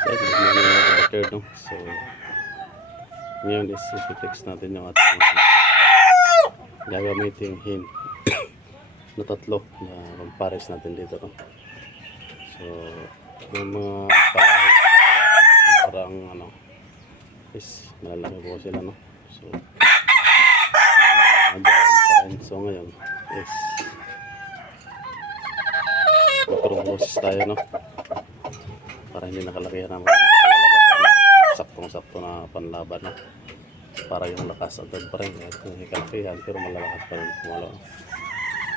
So, good morning mga kabakir, no? So, ngayon is i-fix natin yung ating gagamiting hin na tatlo na magpares natin dito, no? So, yung mga palahit parang ano is malalaki po sila, no? So, uh. So, ngayon is magproposes tayo, no? Para hindi nakalakihan naman saktong-sakto na panlaban na. Para yung lakas agad pa rin at hindi kalakihan pero malalakas pa rin kumalo.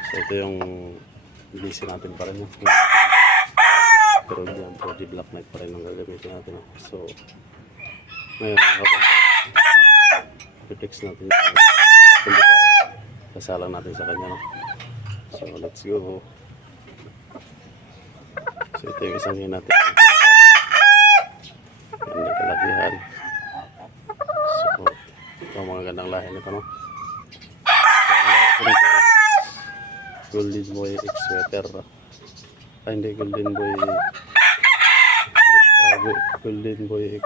So ito yung busy natin pa rin pero yung Prodi Black Knight pa rin ang gagamitin natin so ngayon habang i-fix natin yung kung babae kasalang natin sa kanya no? so let's go. So ito yung isang yun natin hindi kalakihan. So, ito ang mga gandang lahi nito, no? Golden Boy X Sweater. Ay, hindi, Golden Boy uh, Go- Golden Boy X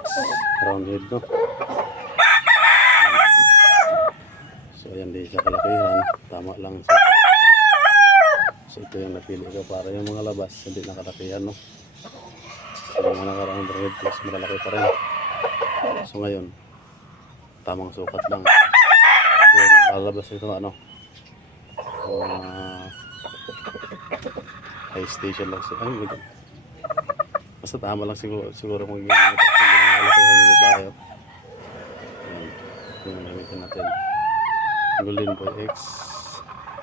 Roundhead, no? So, ayan, di siya kalakihan. Tama lang sa So, ito yung napili ko para yung mga labas, hindi nakalakihan, no? So, mga nakaraang bread plus malalaki pa rin. So, ngayon, tamang sukat lang. So, lalabas ito, ano, uh, high station lang siya. Ay, hindi. Basta tama lang siguro, siguro kung na malakihan yung babae. oh. Ayan, yung gamitin natin. Golden Boy X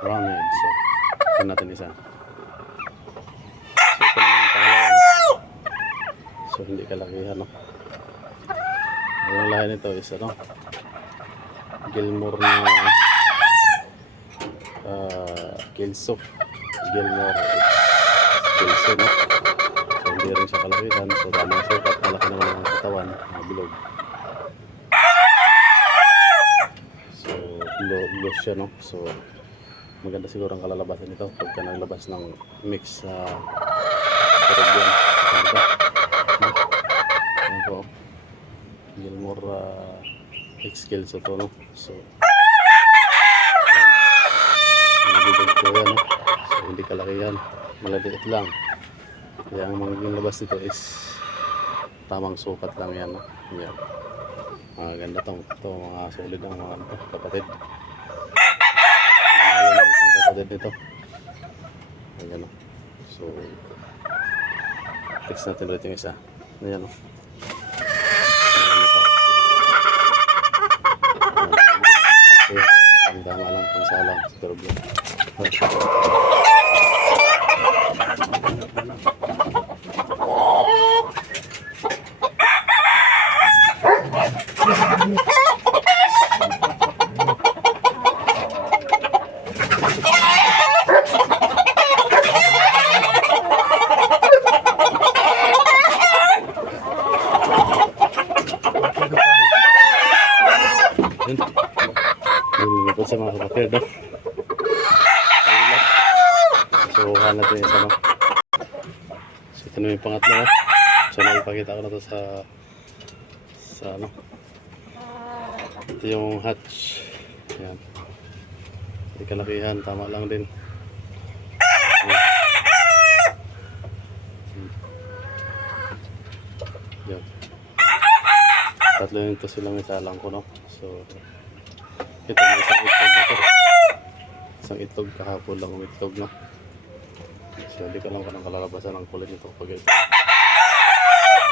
Roundhead. So, ito natin isa. So, ito naman yung pangalawa. no? So hindi kalakihan no. Ang lahi nito is ano Gilmore na uh, Kilso. Gilmore is Kilso no. So hindi rin siya kalakihan. So dami ang sukat. Malaki naman ang katawan. Mga. So lo- loose siya no. So maganda siguro ang kalalabasan nito pagka naglabas ng mix sa uh, Peruvian. Ito. Ayan po. Gilmore uh, X-Skills ito, no? So, nabibig ko yan, no? So, hindi kalaki yan. Malaliit lang. Kaya ang magiging labas nito is tamang sukat lang yan, no? Yan. Mga ganda tong ito, mga solid ang mga ito, kapatid. Manalo ng isang kapatid nito. Ayan, no? So, Fix natin ulit yung isa. Ayan o. Ang dama lang pang salang sa problem. Yun. Yun, lingkod sa mga kapatid, no? So, hanap natin yung no? So, ito na yung pangatlo? So, nakipakita ko na to sa sa ano. Ito yung hatch. Yan hindi kalakihan, tama lang din. Yan tatlo yun ito silang isalang ko no? So ito may isang itlog na to. Isang itlog kahapon lang ang itlog no so hindi ka lang ka ng kalalabasan ng kulit nito pag ito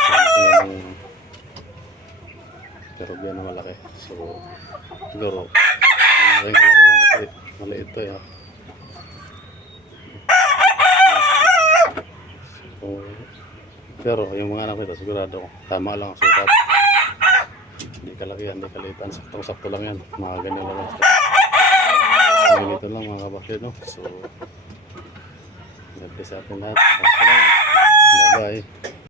so ito pero biyan na malaki so siguro yung malaki yan kasi maliit to eh so, pero yung mga anak nito sigurado tama lang ang sukat hindi kalakihan, hindi kalitan. Saktong-sakto lang yan. Mga ganyan lang. So, ganito lang mga kabakit, no? So, God bless atin lahat. Bye-bye.